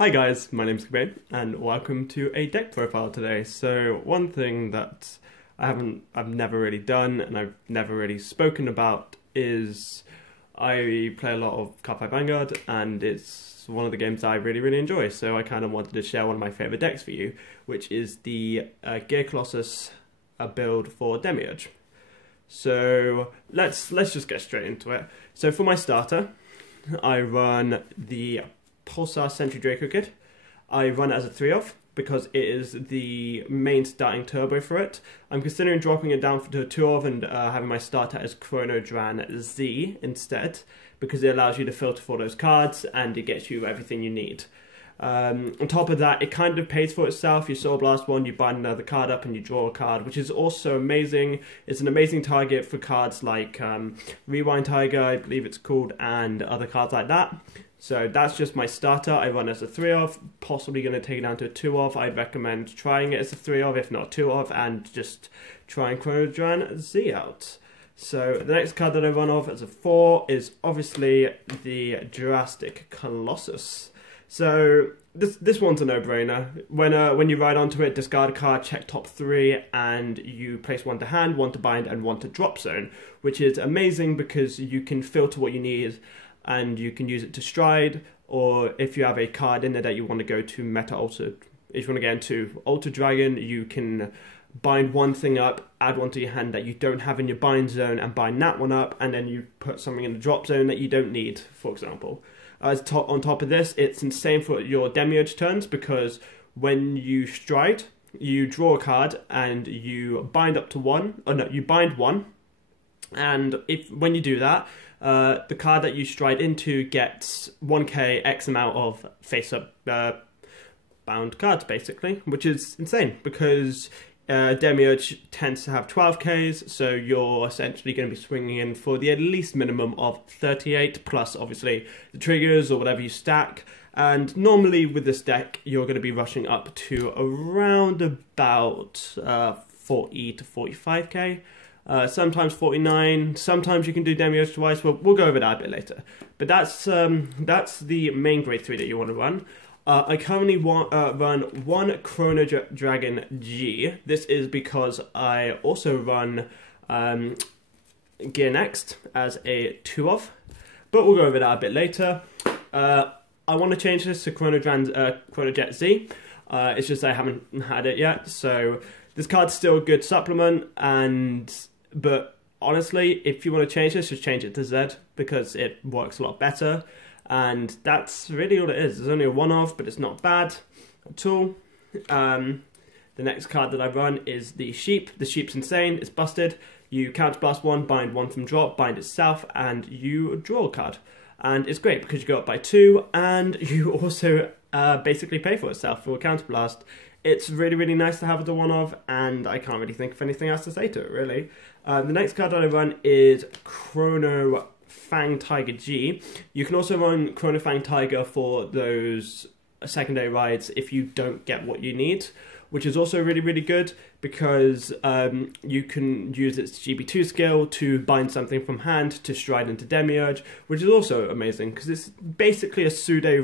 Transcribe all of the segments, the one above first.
Hi guys, my name's gbt and welcome to a deck profile today. So one thing that I've never really done and I've never really spoken about is I play a lot of Card 5 Vanguard and it's one of the games I really enjoy. So I kind of wanted to share one of my favorite decks for you, which is the Gear Colossus build for Demiurge. So let's just get straight into it. So for my starter, I run the Pulsar Sentry Draco kit. I run it as a 3-off because it is the main starting turbo for it. I'm considering dropping it down to a 2-off and having my starter as Chrono Dran Z instead, because it allows you to filter for those cards and it gets you everything you need. On top of that, it kind of pays for itself. You Soul Blast one, you bind another card up and you draw a card, which is also amazing. It's an amazing target for cards like Rewind Tiger, I believe it's called, and other cards like that. So that's just my starter. I run as a 3-off, possibly going to take it down to a 2-off. I'd recommend trying it as a 3-off, if not 2-off, and just trying Chrono Dran Z out. So the next card that I run off as a 4 is obviously the Jurassic Colossus. So this one's a no-brainer. When you ride onto it, discard a card, check top 3, and you place one to hand, one to bind, and one to drop zone, which is amazing because you can filter what you need and you can use it to stride, or if you have a card in there that you want to go to meta altered, if you want to get into Altered Dragon, you can bind one thing up, add one to your hand that you don't have in your bind zone, and bind that one up, and then you put something in the drop zone that you don't need, for example. On top of this, it's insane for your Demiurge turns, because when you stride, you draw a card and you bind up to one, or no, you bind one, and when you do that, the card that you stride into gets 1k X amount of face-up bound cards, basically, which is insane, because Demiurge tends to have 12Ks, so you're essentially going to be swinging in for the at least minimum of 38, plus obviously the triggers or whatever you stack. And normally with this deck, you're going to be rushing up to around about 40 to 45k. Sometimes 49, sometimes you can do Demiurge twice. We'll go over that a bit later. But that's the main grade 3 that you want to run. I currently run one Chrono Dragon G. This is because I also run Gear Next as a 2-off, but we'll go over that a bit later. I want to change this to Chrono Jet Z. It's just I haven't had it yet, so this card's still a good supplement, but honestly, if you want to change this, just change it to Z, because it works a lot better. And that's really all it is. There's only a 1-off, but it's not bad at all. The next card that I run is the Sheep. The Sheep's insane. It's busted. You counterblast one, bind one from drop, bind itself, and you draw a card. And it's great because you go up by 2, and you also basically pay for itself for a counterblast. It's really nice to have as a 1-off, and I can't really think of anything else to say to it, really. The next card that I run is Chrono Fang Tiger G. You can also run Chrono Fang Tiger for those secondary rides if you don't get what you need, which is also really good, because you can use its GB2 skill to bind something from hand to stride into Demiurge, which is also amazing because it's basically a pseudo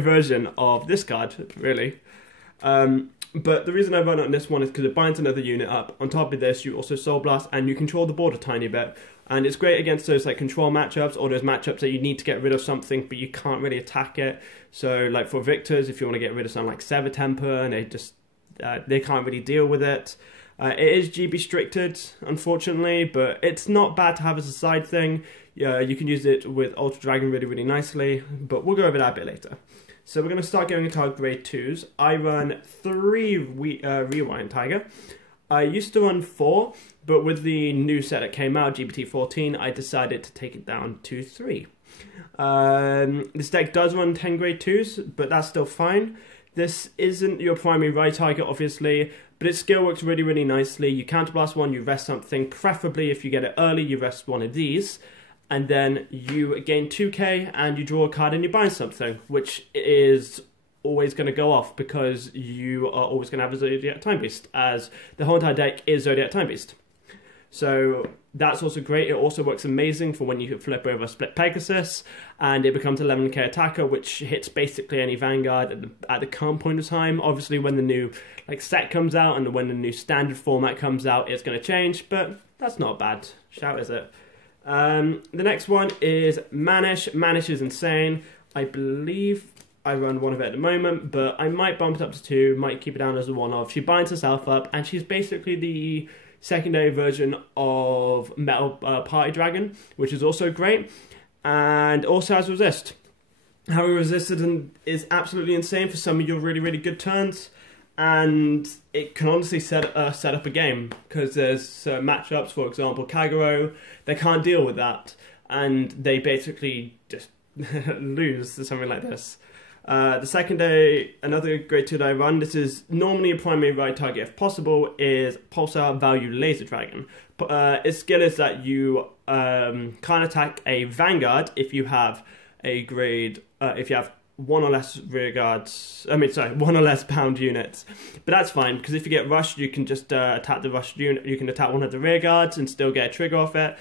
version of this card, really. But the reason I run on this one is because it binds another unit up. On top of this, you also Soul Blast and you control the board a tiny bit. And it's great against those like control matchups, or those matchups that you need to get rid of something but you can't really attack it. So like for Victors, if you want to get rid of something like Sever Temper and they can't really deal with it. It is GB restricted, unfortunately, but it's not bad to have as a side thing. You can use it with Ultra Dragon really nicely, but we'll go over that a bit later. So we're going to start going into our grade 2s. I run 3 Rewind Tiger. I used to run 4, but with the new set that came out, gbt14, I decided to take it down to 3. This deck does run 10 grade 2s, but that's still fine. This isn't your primary ride target, obviously, but its skill works really nicely. You counterblast one, you rest something, preferably if you get it early, you rest one of these, and then you gain 2k and you draw a card and you bind something, which is always going to go off because you are always going to have a Zodiac Time Beast, as the whole entire deck is Zodiac Time Beast. So that's also great. It also works amazing for when you flip over Split Pegasus, and it becomes 11k attacker, which hits basically any Vanguard at the current point of time. Obviously, when the new set comes out and when the new standard format comes out, it's going to change, but that's not a bad shout, is it? The next one is Manish. Manish is insane. I believe I run one of it at the moment, but I might bump it up to 2, might keep it down as a one-off. She binds herself up, and she's basically the secondary version of Metal Party Dragon, which is also great, and also has resist. Having resisted is absolutely insane for some of your really, really good turns, and it can honestly set up a game, because there's matchups, for example, Kagero, they can't deal with that, and they basically just lose to something like this. The second day, another great tool that I run, this is normally a primary ride target if possible, is Pulsar Value Laser Dragon. Its skill is that you can't attack a Vanguard if you have a grade, if you have 1 or less rear guards, 1 or less bound units. But that's fine, because if you get rushed, you can just attack the rushed unit, you can attack one of the rear guards and still get a trigger off it.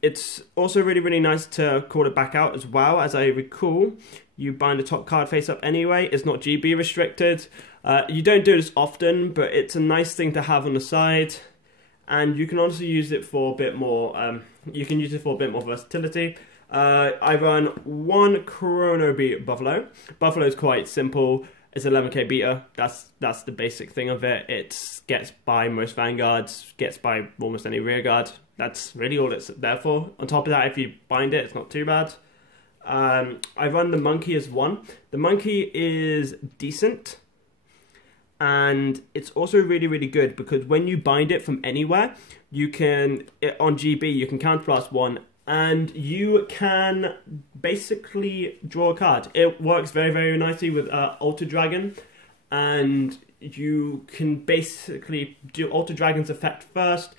It's also really, really nice to call it back out as well. As I recall, you bind the top card face up anyway. It's not GB restricted. You don't do this often, but it's a nice thing to have on the side, and you can honestly use it for a bit more. You can use it for a bit more versatility. I run 1 Chrono Beat Buffalo. Buffalo is quite simple. It's 11k beater. That's the basic thing of it. It gets by most Vanguards, gets by almost any rear guard. That's really all it's there for. On top of that, if you bind it, it's not too bad. I run the Monkey as 1. The Monkey is decent, and it's also really, really good because when you bind it from anywhere, you can, on GB, you can counterblast 1, and you can basically draw a card. It works very, very nicely with Alter Dragon, and you can basically do Alter Dragon's effect first,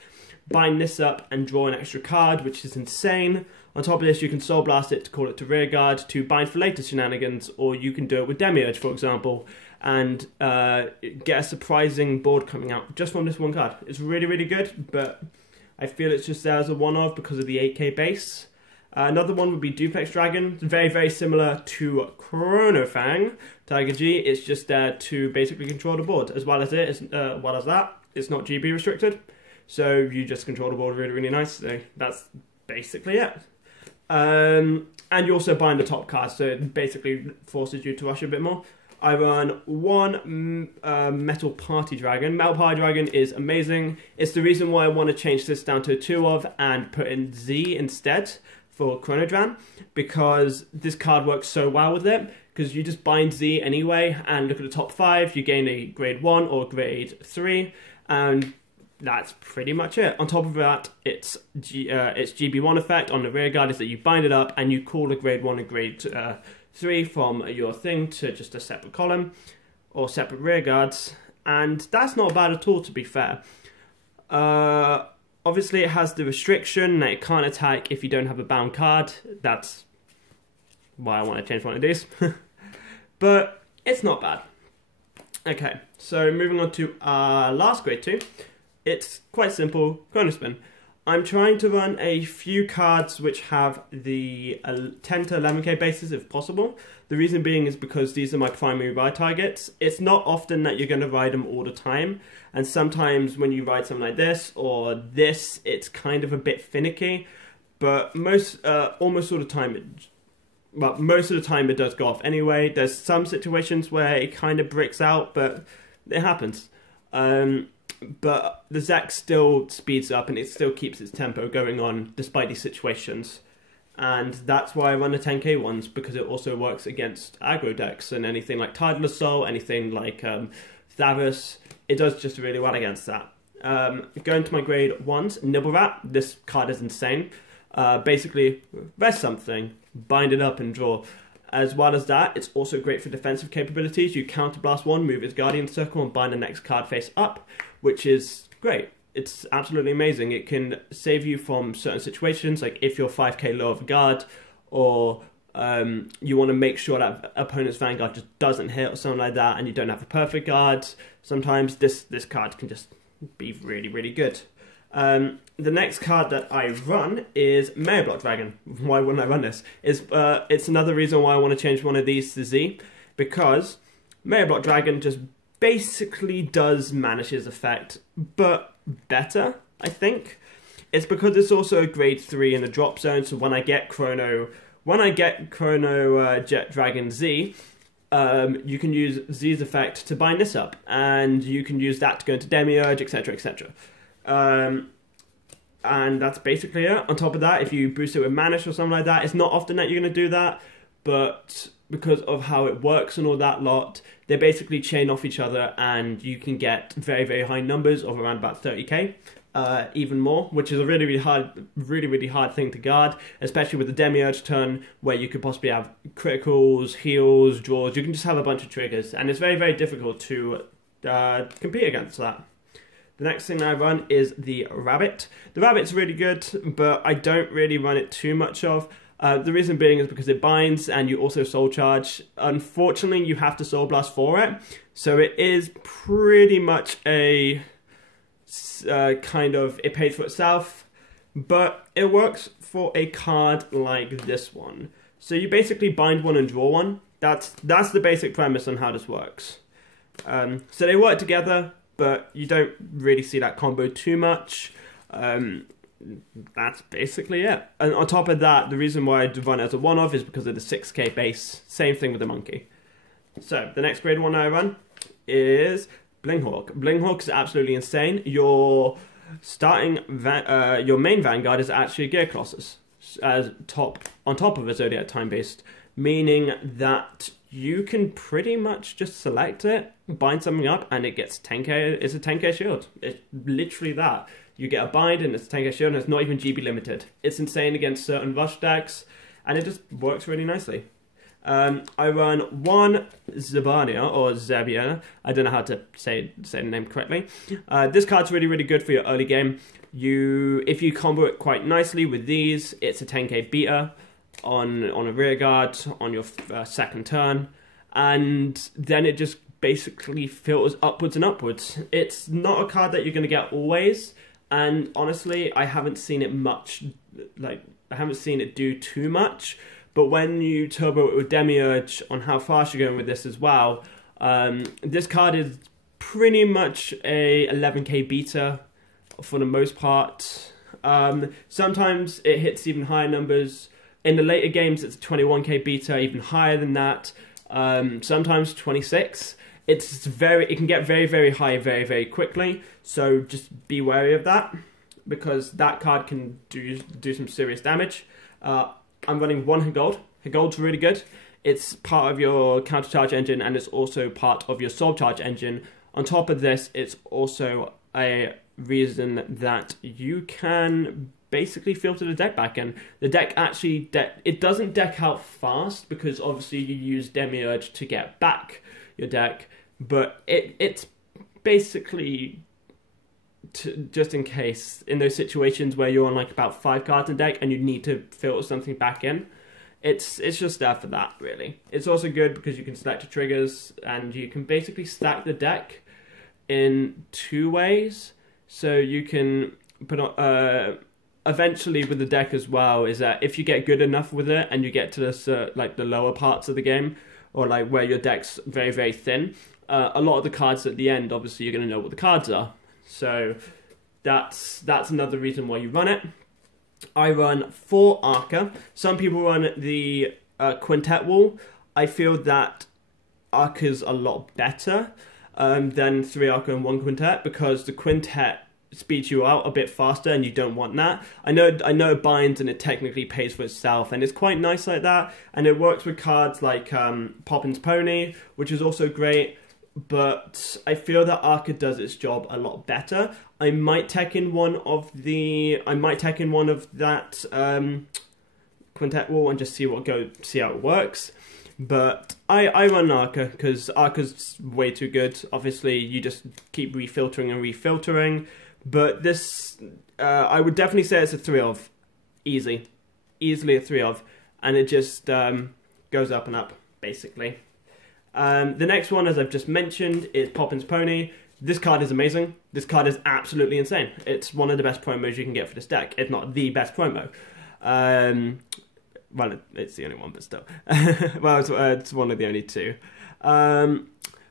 bind this up and draw an extra card, which is insane. On top of this, you can Soul Blast it to call it to rearguard to bind for later shenanigans, or you can do it with Demiurge, for example, and get a surprising board coming out just from this one card. It's really, really good, but I feel it's just there as a one-off because of the 8k base. Another one would be Duplex Dragon. Very, very similar to Chrono Fang Tiger G. It's just there to basically control the board. As well as that, it's not GB restricted. So you just control the board really, really nicely. That's basically it. And you also bind the top card, so it basically forces you to rush a bit more. I run 1 Metal Party Dragon. Metal Party Dragon is amazing. It's the reason why I want to change this down to a 2 of and put in Z instead for Chronodran, because this card works so well with it, because you just bind Z anyway and look at the top 5, you gain a grade 1 or grade 3, and that's pretty much it. On top of that, it's GB1 effect on the rear guard is that you bind it up and you call a grade 1 and grade 3 from your thing to just a separate column or separate rear guards, and that's not bad at all, to be fair. Obviously it has the restriction that it can't attack if you don't have a bound card. That's why I want to change one of these. But it's not bad. Okay, so moving on to our last grade 2. It's quite simple, Chrono Spin. I'm trying to run a few cards which have the 10 to 11k bases if possible. The reason being is because these are my primary ride targets. It's not often that you're going to ride them all the time, and sometimes when you ride something like this or this, it's kind of a bit finicky, but most of the time it does go off anyway. There's some situations where it kind of bricks out, but it happens. But the Zek still speeds up and it still keeps its tempo going on despite these situations. And that's why I run the 10k ones, because it also works against aggro decks and anything like Tidal Assault, anything like Thavus. It does just really well against that. Going to my grade 1s, Nibble Rat. This card is insane. Basically, rest something, bind it up and draw. As well as that, it's also great for defensive capabilities. You counterblast 1, move its Guardian Circle, and bind the next card face up, which is great. It's absolutely amazing. It can save you from certain situations, like if you're 5k low of a guard, or you want to make sure that opponent's Vanguard just doesn't hit or something like that, and you don't have a perfect guard. Sometimes this card can just be really, really good. The next card that I run is Mayor Block Dragon. Why wouldn't I run this? It's another reason why I want to change one of these to Z, because Mayor Block Dragon just basically does Manish's effect, but better, I think. It's because it's also a grade 3 in the drop zone, so when I get Chrono Jet Dragon Z, you can use Z's effect to bind this up, and you can use that to go into Demiurge, etc, etc. And that's basically it. On top of that, if you boost it with Manish or something like that, it's not often that you're going to do that, but because of how it works and all that lot, they basically chain off each other, and you can get very, very high numbers of around about 30k, even more, which is a really, really hard thing to guard, especially with the Demiurge turn, where you could possibly have criticals, heals, draws. You can just have a bunch of triggers, and it's very, very difficult to compete against that. The next thing I run is the Rabbit. The Rabbit's really good, but I don't really run it too much of. The reason being is because it binds, and you also Soul Charge. Unfortunately, you have to Soul Blast for it, so it is pretty much a it pays for itself, but it works for a card like this one. So you basically bind one and draw one. That's the basic premise on how this works. So they work together, but you don't really see that combo too much. That's basically it. And on top of that, the reason why I run it as a one-off is because of the 6k base. Same thing with the Monkey. So the next grade one I run is Blinghawk. Blinghawk is absolutely insane. Your main Vanguard is actually Gear Colossus on top of a Zodiac time-based, meaning that you can pretty much just select it, bind something up, and it gets 10k. It's a 10k shield. It's literally that. You get a bind, and it's a 10k shield, and it's not even GB limited. It's insane against certain rush decks, and it just works really nicely. I run one Zabania, or Zabia. I don't know how to say the name correctly. This card's really, really good for your early game. If you combo it quite nicely with these, it's a 10k beater on a rear guard on your second turn, and then it just basically filters upwards and upwards. It's not a card that you're going to get always, and honestly, I haven't seen it much. I haven't seen it do too much. But when you turbo it with Demiurge on how fast you're going with this as well, this card is pretty much a 11k beater for the most part. Sometimes it hits even higher numbers. In the later games, it's a 21k beater, even higher than that. Sometimes 26. It can get very, very high very, very quickly. So just be wary of that, because that card can do some serious damage. I'm running one Higold. Higold's really good. It's part of your counter charge engine, and it's also part of your soul charge engine. On top of this, it's also a reason that you can basically filter the deck back in. The deck actually, it doesn't deck out fast, because obviously you use Demiurge to get back your deck, but it's basically just in case, in those situations where you're on about 5 cards in deck and you need to filter something back in, it's just there for that, really. It's also good because you can select your triggers, and you can basically stack the deck in 2 ways. So you can put on, eventually with the deck as well, is that if you get good enough with it and you get to the lower parts of the game, or where your deck's very, very thin, a lot of the cards at the end, obviously you're going to know what the cards are. So that's another reason why you run it. I run 4 Arca. Some people run the Quintet Wall. I feel that Arca's a lot better than 3 Arca and 1 Quintet, because the Quintet speeds you out a bit faster, and you don't want that. I know it binds, and it technically pays for itself, and it's quite nice like that. And it works with cards like Poppin's Pony, which is also great. But I feel that Arca does its job a lot better. I might tech in one of that Quintet Wall and just see how it works. But I run Arca because Arca's way too good. Obviously, you just keep refiltering and refiltering. But this, I would definitely say it's a 3 of, easily a 3 of, and it just goes up and up basically. The next one, as I've just mentioned, is Poppin's Pony. This card is amazing. This card is absolutely insane. It's one of the best promos you can get for this deck, if not the best promo. Well, it's the only one, but still. Well, it's one of the only two.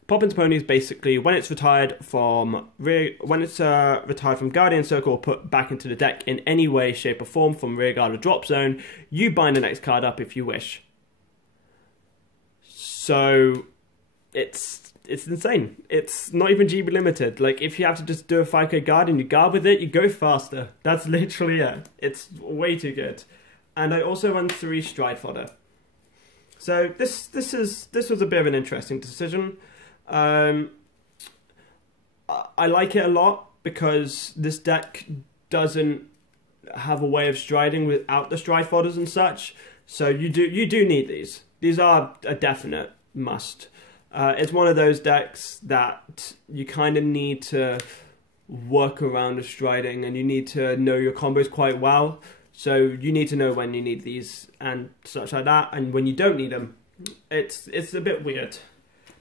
Poppin's Pony is basically when it's retired from Guardian Circle or put back into the deck in any way, shape, or form from rearguard or drop zone, you bind the next card up if you wish. So it's insane. It's not even GB limited. Like, if you have to just do a 5k guard and you guard with it, you go faster. That's literally it. It's way too good. And I also run 3 Stride Fodder. So this was a bit of an interesting decision. I like it a lot because this deck doesn't have a way of striding without the Stride Fodders and such. So you do need these. These are a definite must. It's one of those decks that you kind of need to work around the striding, and you need to know your combos quite well. So you need to know when you need these and such like that, and when you don't need them. It's a bit weird.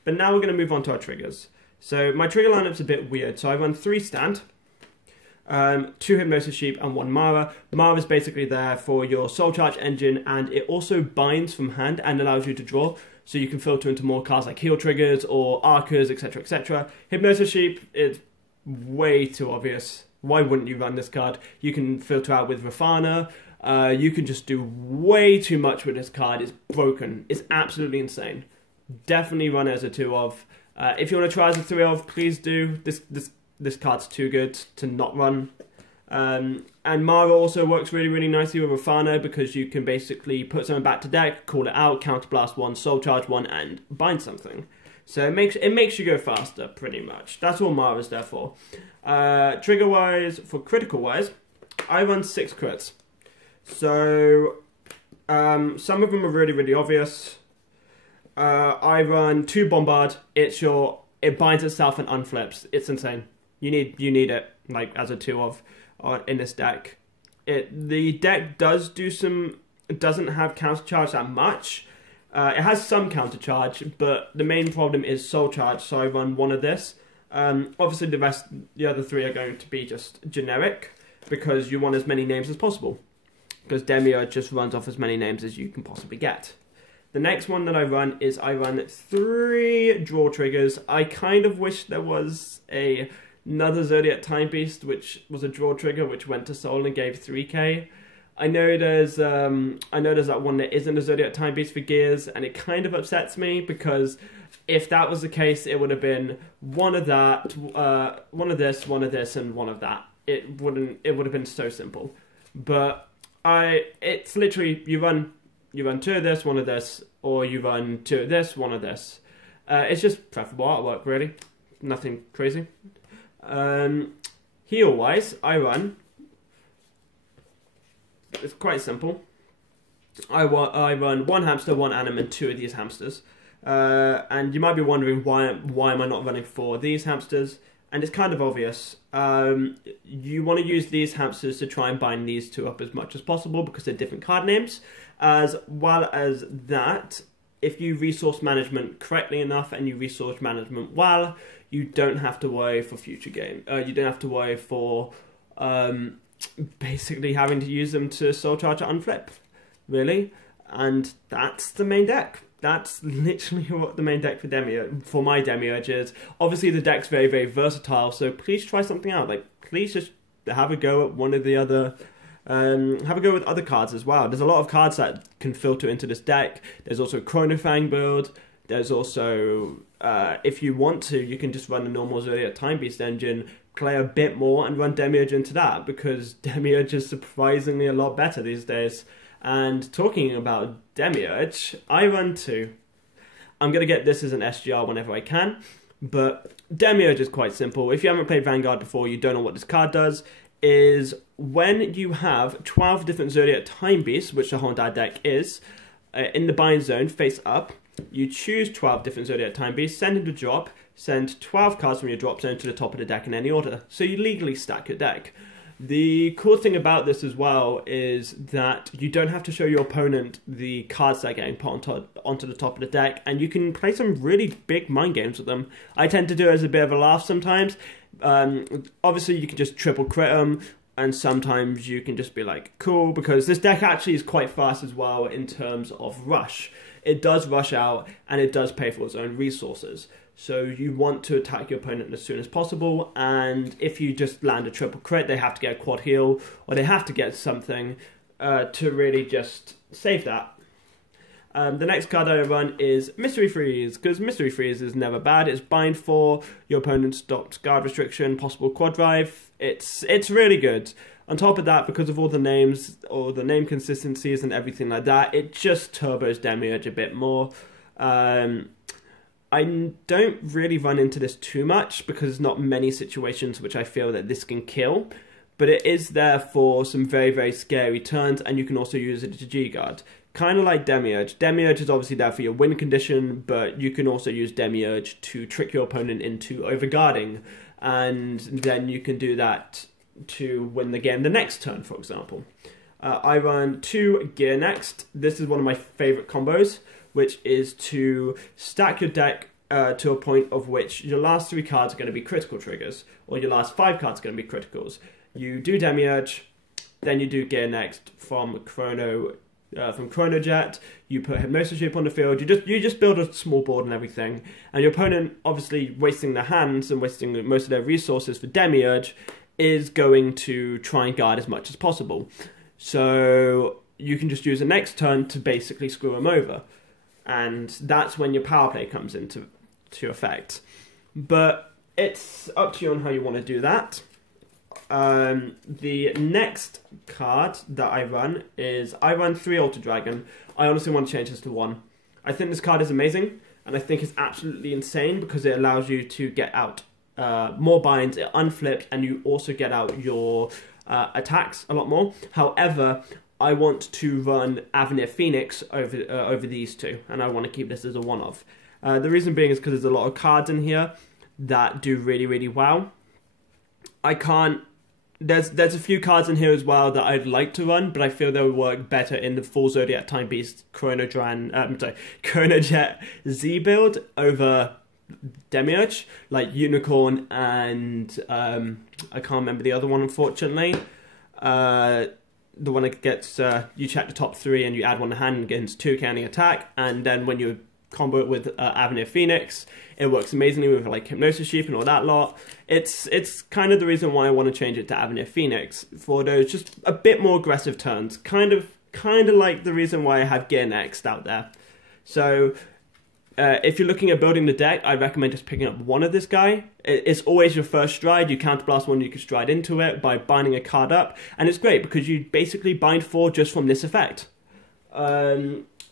But now we're going to move on to our triggers. So my trigger lineup's a bit weird. So I run 3 Stand, 2 Hypnosis Sheep, and 1 Mara. Mara's basically there for your Soul Charge engine, and it also binds from hand and allows you to draw. So you can filter into more cards like heal triggers or arcers, etc, etc. Hypnosis Sheep is way too obvious. Why wouldn't you run this card? You can filter out with Rafana. You can just do way too much with this card. It's broken. It's absolutely insane. Definitely run it as a 2 of. If you want to try as a 3 of, please do. This card's too good to not run. And Mara also works really, really nicely with Rafano because you can basically put something back to deck, call it out, counterblast 1, soul charge 1, and bind something. So it makes you go faster, pretty much. That's all Mara's there for. Trigger-wise, for critical-wise, I run 6 crits. So some of them are really, really obvious. I run 2 Bombard. It binds itself and unflips. It's insane. You need it like as a 2 of in this deck. The deck doesn't have counter charge that much. It has some counter charge, but the main problem is soul charge. So I run 1 of this. Obviously the other 3 are going to be just generic because you want as many names as possible. Because Demiurge just runs off as many names as you can possibly get. The next one that I run is I run 3 draw triggers. I kind of wish there was another Zodiac Time Beast, which was a draw trigger, which went to Soul and gave 3k. I know there's that one that isn't a Zodiac Time Beast for Gears, and it kind of upsets me because if that was the case, it would have been one of that, one of this, and one of that. It would have been so simple. But it's literally you run 2 of this, 1 of this, or you run 2 of this, 1 of this. It's just preferable artwork, really. Nothing crazy. Heal-wise, I run. It's quite simple. I run 1 hamster, 1 anim, and 2 of these hamsters. And you might be wondering why am I not running 4 of these hamsters? And it's kind of obvious. You want to use these hamsters to try and bind these 2 up as much as possible because they're different card names. As well as that, if you resource management correctly enough and you resource management well, you don't have to worry for future game. You don't have to worry for basically having to use them to soul charge or unflip, really. And that's the main deck. That's literally what the main deck for my Demiurge is. Obviously, the deck's very, very versatile, so please try something out. Like, please just have a go at one of the other. Have a go with other cards as well. There's a lot of cards that can filter into this deck. There's also Chronofang build. There's also, if you want to, you can just run the normal Zodiac Time Beast engine, play a bit more, and run Demiurge into that, because Demiurge is surprisingly a lot better these days. And talking about Demiurge, I run 2. I'm going to get this as an SGR whenever I can, but Demiurge is quite simple. If you haven't played Vanguard before, you don't know what this card does, is when you have 12 different Zodiac Time Beasts, which the whole deck is, in the bind zone, face up, you choose 12 different Zodiac Time Beasts, send them to drop, send 12 cards from your drop zone to the top of the deck in any order. So you legally stack your deck. The cool thing about this as well is that you don't have to show your opponent the cards that are getting put onto the top of the deck, and you can play some really big mind games with them. I tend to do it as a bit of a laugh sometimes. Obviously, you can just triple crit them, and sometimes you can just be like, cool, because this deck actually is quite fast as well in terms of rush. It does rush out, and it does pay for its own resources. So you want to attack your opponent as soon as possible, and if you just land a triple crit, they have to get a quad heal, or they have to get something to really just save that. The next card I run is Mystery Freeze, because Mystery Freeze is never bad. It's bind 4, your opponent stops guard restriction, possible quad drive. It's really good. On top of that, because of all the names, or the name consistencies and everything like that, it just turbos Demiurge a bit more. I don't really run into this too much because there's not many situations which I feel that this can kill, but it is there for some very, very scary turns, and you can also use it to G-Guard. Kind of like Demiurge. Demiurge is obviously there for your win condition, but you can also use Demiurge to trick your opponent into overguarding, and then you can do that to win the game the next turn, for example. I run 2 Gear Next. This is one of my favourite combos, which is to stack your deck to a point of which your last 3 cards are going to be critical triggers, or your last 5 cards are going to be criticals. You do Demiurge, then you do Gear Next from Chronojet. You put Hypnosis Shape on the field. You just build a small board and everything, and your opponent, obviously wasting their hands and wasting most of their resources for Demiurge, is going to try and guard as much as possible. So you can just use the next turn to basically screw them over. And that's when your power play comes into effect. But it's up to you on how you want to do that. The next card that I run is, I run 3 Alter Dragon. I honestly want to change this to 1. I think this card is amazing, and I think it's absolutely insane because it allows you to get out more binds, it unflips, and you also get out your attacks a lot more. However, I want to run Avenir Phoenix over these 2, and I want to keep this as a one-off. The reason being is because there's a lot of cards in here that do really, really well. I can't... There's a few cards in here as well that I'd like to run, but I feel they would work better in the full Zodiac Time Beast Chronojet Z build over Demiurge, like Unicorn and I can't remember the other one, unfortunately. The one that gets, you check the top 3 and you add 1 to hand and gains 2 counting attack, and then when you combo it with Avenir Phoenix, it works amazingly with like Hypnosis Sheep and all that lot. It's kind of the reason why I want to change it to Avenir Phoenix, for those just a bit more aggressive turns, kind of like the reason why I have Gear Next out there. So if you're looking at building the deck, I recommend just picking up 1 of this guy. It's always your first stride. You counterblast 1, you can stride into it by binding a card up, and it's great because you basically bind 4 just from this effect.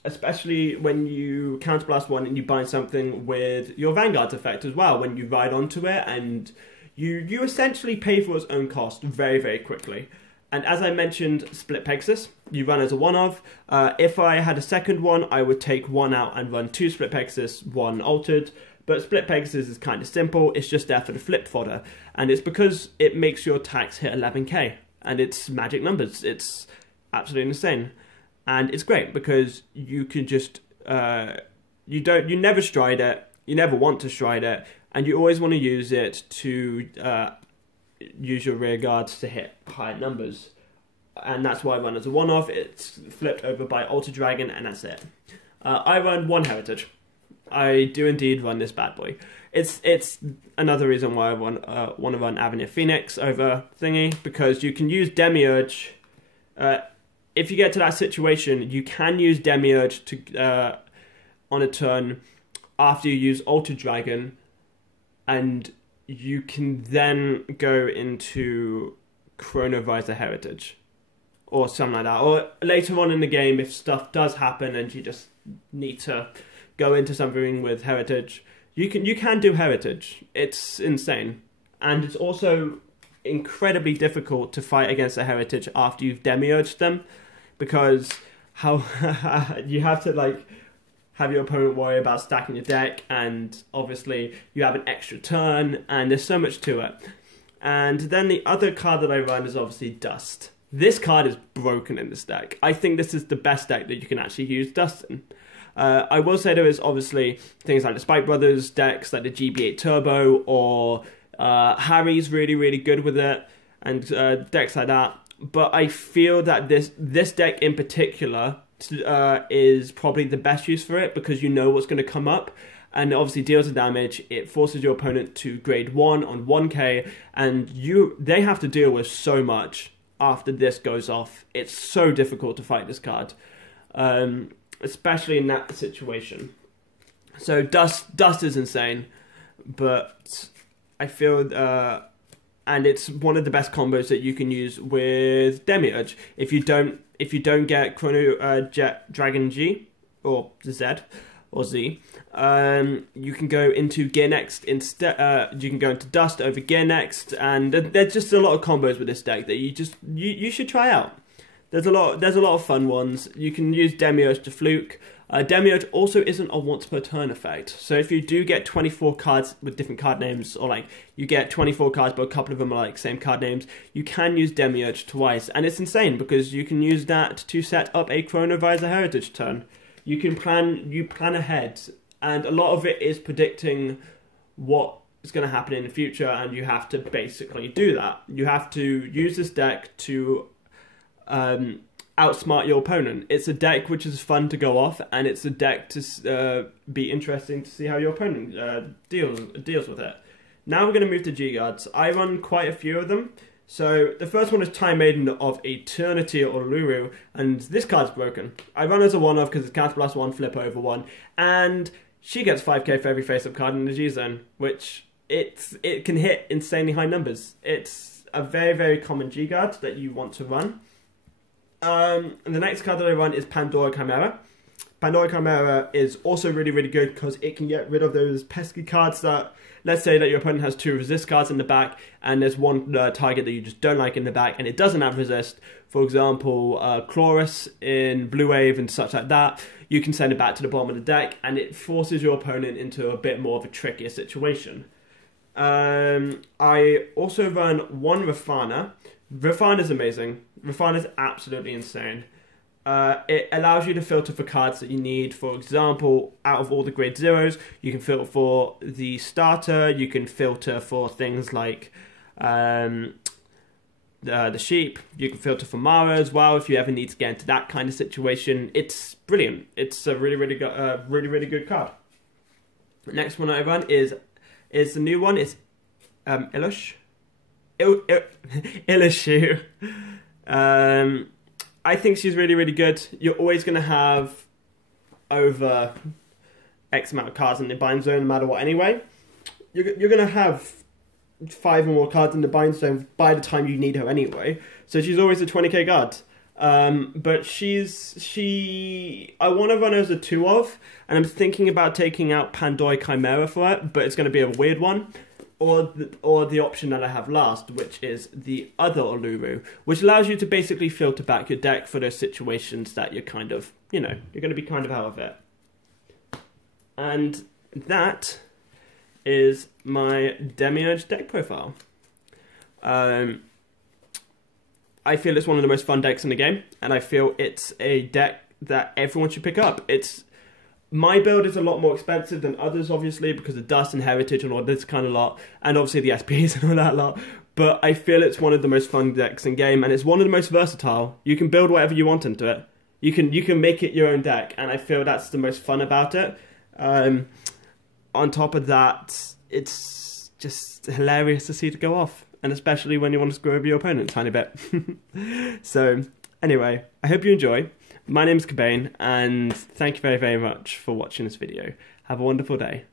Especially when you counterblast 1 and you bind something with your Vanguard's effect as well, when you ride onto it, and you essentially pay for its own cost very, very quickly. And as I mentioned, Split Pegasus, you run as a one-of. If I had a second one, I would take 1 out and run 2 Split Pegasus, 1 altered. But Split Pegasus is kind of simple. It's just there for the flip fodder. And it's because it makes your attacks hit 11k. And it's magic numbers. It's absolutely insane. And it's great because you can just... you never stride it. You never want to stride it. And you always want to use it to... use your rear guards to hit higher numbers, and that's why I run as a one-off. It's flipped over by Alter Dragon, and that's it. I run 1 Heritage. I do indeed run this bad boy. It's another reason why I want to run Avenir Phoenix over thingy, because you can use Demiurge. If you get to that situation, you can use Demiurge to on a turn after you use Alter Dragon, and you can then go into Chronovisor Heritage or something like that. Or later on in the game, if stuff does happen and you just need to go into something with Heritage, you can do Heritage. It's insane. And it's also incredibly difficult to fight against a Heritage after you've Demiurged them, because how you have to like have your opponent worry about stacking your deck, and obviously you have an extra turn, and there's so much to it. And then the other card that I run is obviously Dust. This card is broken in this deck. I think this is the best deck that you can actually use Dust in. I will say there is obviously things like the Spike Brothers decks, like the GB8 Turbo, or Harry's really, really good with it, and decks like that. But I feel that this deck in particular is probably the best use for it, because you know what's going to come up, and it obviously deals the damage. It forces your opponent to grade 1 on 1k, and they have to deal with so much after this goes off. It's so difficult to fight this card. Especially in that situation. So Dust is insane, but I feel, and it's one of the best combos that you can use with Demiurge. If you don't get Chrono Jet Dragon G or Z or Z, you can go into Gear Next instead. You can go into Dust over Gear Next, and there's just a lot of combos with this deck that you should try out. There's a lot of fun ones. You can use Demiurge to fluke. Demiurge also isn't a once per turn effect. So if you do get 24 cards with different card names, or like you get 24 cards but a couple of them are like same card names, you can use Demiurge twice. And it's insane because you can use that to set up a Chronovisor Heritage turn. You plan ahead, and a lot of it is predicting what is going to happen in the future, and you have to basically do that. You have to use this deck to outsmart your opponent. It's a deck which is fun to go off, and it's a deck to be interesting to see how your opponent deals with it. Now we're going to move to G-Guards. I run quite a few of them. So the first one is Time Maiden of Eternity or Luru, and this card's broken. I run as a one-off because it's counterblast 1, flip over 1, and she gets 5k for every face-up card in the G-Zone, which it can hit insanely high numbers. It's a very, very common G-Guard that you want to run. And the next card that I run is Pandora Chimera. Pandora Chimera is also really, really good because it can get rid of those pesky cards that, let's say that your opponent has 2 resist cards in the back, and there's one target that you just don't like in the back, and it doesn't have resist. For example, Chloris in Blue Wave and such like that. You can send it back to the bottom of the deck, and it forces your opponent into a bit more of a trickier situation. I also run one Rafana. Rafana's amazing. Rafana's absolutely insane. It allows you to filter for cards that you need. For example, out of all the grade 0s, you can filter for the starter. You can filter for things like the sheep. You can filter for Mara as well if you ever need to get into that kind of situation. It's brilliant. It's a really, really good, really good card. The next one I run is the new one. It's Ilush. Ilishu. I think she's really, really good. You're always going to have over X amount of cards in the bind zone no matter what anyway. You're going to have 5 or more cards in the bind zone by the time you need her anyway. So she's always a 20k guard. But I want to run her as a 2-of, and I'm thinking about taking out Pandora Chimera for it, but it's going to be a weird one. Or the option that I have last, which is the other Uluru, which allows you to basically filter back your deck for those situations that you're kind of, you're going to be kind of out of it. And that is my Demiurge deck profile. I feel it's one of the most fun decks in the game, and I feel it's a deck that everyone should pick up. My build is a lot more expensive than others, obviously, because of Dust and Heritage and all this kind of lot, and obviously the SPs and all that lot, but I feel it's one of the most fun decks in game, and it's one of the most versatile. You can build whatever you want into it. You can make it your own deck, and I feel that's the most fun about it. On top of that, it's just hilarious to see it go off, and especially when you want to screw over your opponent a tiny bit. So, anyway, I hope you enjoy. My name is Cabane, and thank you very, very much for watching this video. Have a wonderful day.